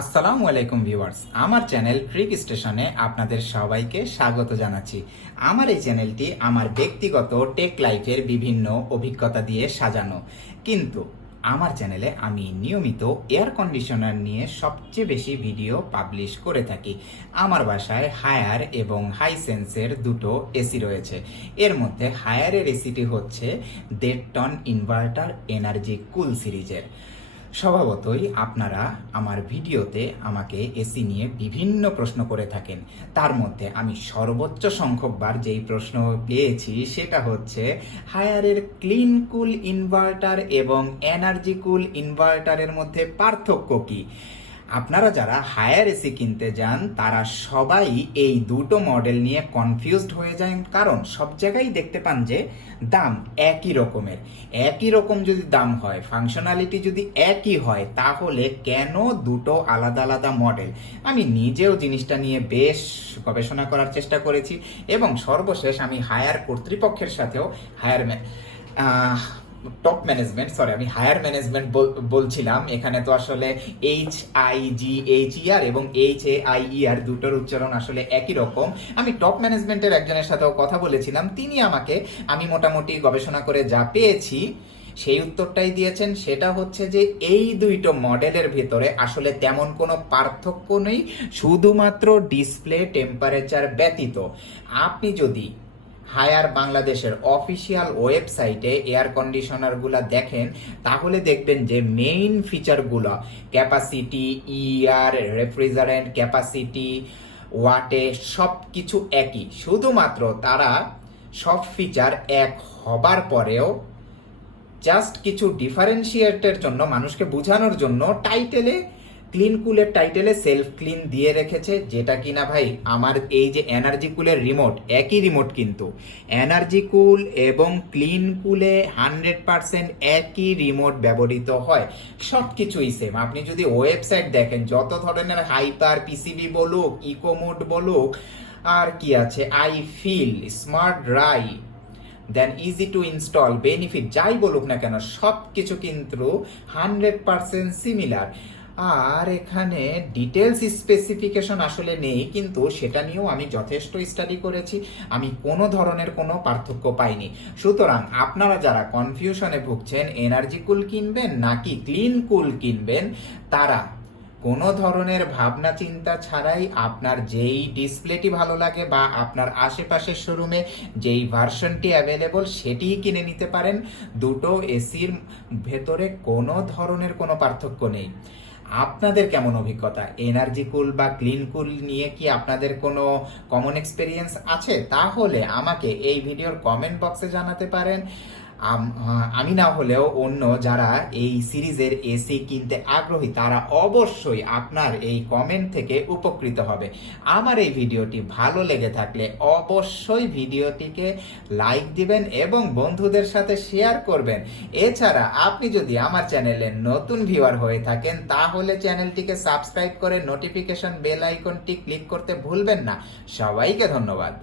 আসসালামু আলাইকুম ভিউয়ার্স, আমার চ্যানেল ট্রিক স্টেশনে আপনাদের সবাইকে স্বাগত জানাচ্ছি। আমার এই চ্যানেলটি আমার ব্যক্তিগত টেক লাইফের বিভিন্ন অভিজ্ঞতা দিয়ে সাজানো। কিন্তু আমার চ্যানেলে আমি নিয়মিত এয়ার কন্ডিশনার নিয়ে সবচেয়ে বেশি ভিডিও পাবলিশ করে থাকি। আমার বাসায় হায়ার এবং হাইসেন্সের দুটো এসি রয়েছে। এর মধ্যে হায়ারের এসিটি হচ্ছে দেড় টন ইনভার্টার এনার্জি কুল সিরিজের স্বভাবতই আপনারা আমার ভিডিওতে আমাকে এসি নিয়ে বিভিন্ন প্রশ্ন করে থাকেন। তার মধ্যে আমি সর্বোচ্চ সংখ্যকবার যেই প্রশ্ন পেয়েছি সেটা হচ্ছে, হায়ারের ক্লিন কুল ইনভার্টার এবং এনার্জি কুল ইনভার্টারের মধ্যে পার্থক্য কী? আপনারা যারা হায়ার এসি কিনতে যান, তারা সবাই এই দুটো মডেল নিয়ে কনফিউজড হয়ে যায়। কারণ সব জায়গায় দেখতে পান যে দাম একই রকমের। একই রকম যদি দাম হয় ফাংশনালিটি যদি একই হয়, তাহলে কেন দুটো আলাদা আলাদা মডেল আমি নিজেও জিনিসটা নিয়ে বেশ গবেষণা করার চেষ্টা করেছি এবং সর্বশেষ আমি হায়ার কর্তৃপক্ষের সাথেও হায়ার টপ ম্যানেজমেন্ট সরি আমি হায়ার ম্যানেজমেন্ট বলছিলাম। এখানে তো আসলে H I G H R এবং এইচ এ আই আর দুটোর উচ্চারণ আসলে একই রকম। আমি টপ ম্যানেজমেন্টের একজনের সাথেও কথা বলেছিলাম। তিনি আমাকে, আমি মোটামুটি গবেষণা করে যা পেয়েছি, সেই উত্তরটাই দিয়েছেন। সেটা হচ্ছে যে এই দুইটো মডেলের ভিতরে আসলে তেমন কোনো পার্থক্য নেই, শুধুমাত্র ডিসপ্লে টেম্পারেচার ব্যতীত। আপনি যদি হায়ার বাংলাদেশের অফিসিয়াল ওয়েবসাইটে এয়ার কন্ডিশনারগুলো দেখেন, তাহলে দেখবেন যে মেইন ফিচারগুলো ক্যাপাসিটি ইয়ার রেফ্রিজারেন্ট ক্যাপাসিটি ওয়াটে সব কিছু একই। শুধুমাত্র তারা সব ফিচার এক হবার পরেও জাস্ট কিছু ডিফারেন্সিয়েটের জন্য, মানুষকে বোঝানোর জন্য টাইটেলে ক্লিন কুলের টাইটেলে সেলফ ক্লিন দিয়ে রেখেছে, যেটা কিনা ভাই আমার এই যে এনার্জি কুলের রিমোট, একই রিমোট কিন্তু। এনার্জি কুল এবং ক্লিন কুলে হান্ড্রেড পার্সেন্ট একই রিমোট ব্যবহৃত হয়। সব কিছুই সেম আপনি যদি ওয়েবসাইট দেখেন, যত ধরনের হাইপার, পিসিবি বলুক ইকোমোড বলুক, আর কি আছে? I feel smart dry then easy to install, benefit, যাই বলুক না কেন সব কিছু কিন্তু হান্ড্রেড পার্সেন্ট সিমিলার। আর এখানে ডিটেলস স্পেসিফিকেশন আসলে নেই, কিন্তু সেটা নিয়েও আমি যথেষ্ট স্টাডি করেছি। আমি কোনো ধরনের কোনো পার্থক্য পাইনি। সুতরাং আপনারা যারা কনফিউশনে ভুগছেন এনার্জি কুল কিনবেন নাকি ক্লিন কুল কিনবেন, তারা কোনো ধরনের ভাবনা চিন্তা ছাড়াই আপনার যেই ডিসপ্লেটি ভালো লাগে বা আপনার আশেপাশের শোরুমে যেই ভার্সনটি অ্যাভেলেবল সেটিই কিনে নিতে পারেন। দুটো এসির ভেতরে কোনো ধরনের কোনো পার্থক্য নেই। আপনাদের কেমন অভিজ্ঞতা? এনার্জি কুল বা ক্লিন কুল নিয়ে কি আপনাদের কোনো কমন এক্সপিরিয়েন্স আছে? তাহলে আমাকে এই ভিডিওর কমেন্ট বক্সে জানাতে পারেন। আমি না হলেও অন্য যারা এই সিরিজের এসি কিনতে আগ্রহী, তারা অবশ্যই আপনার এই কমেন্ট থেকে উপকৃত হবে। আমার এই ভিডিওটি ভালো লেগে থাকলে অবশ্যই ভিডিওটিকে লাইক দিবেন এবং বন্ধুদের সাথে শেয়ার করবেন। এছাড়া আপনি যদি আমার চ্যানেলে নতুন ভিউয়ার হয়ে থাকেন, তাহলে চ্যানেলটিকে সাবস্ক্রাইব করে নোটিফিকেশন বেল আইকনটি ক্লিক করতে ভুলবেন না। সবাইকে ধন্যবাদ।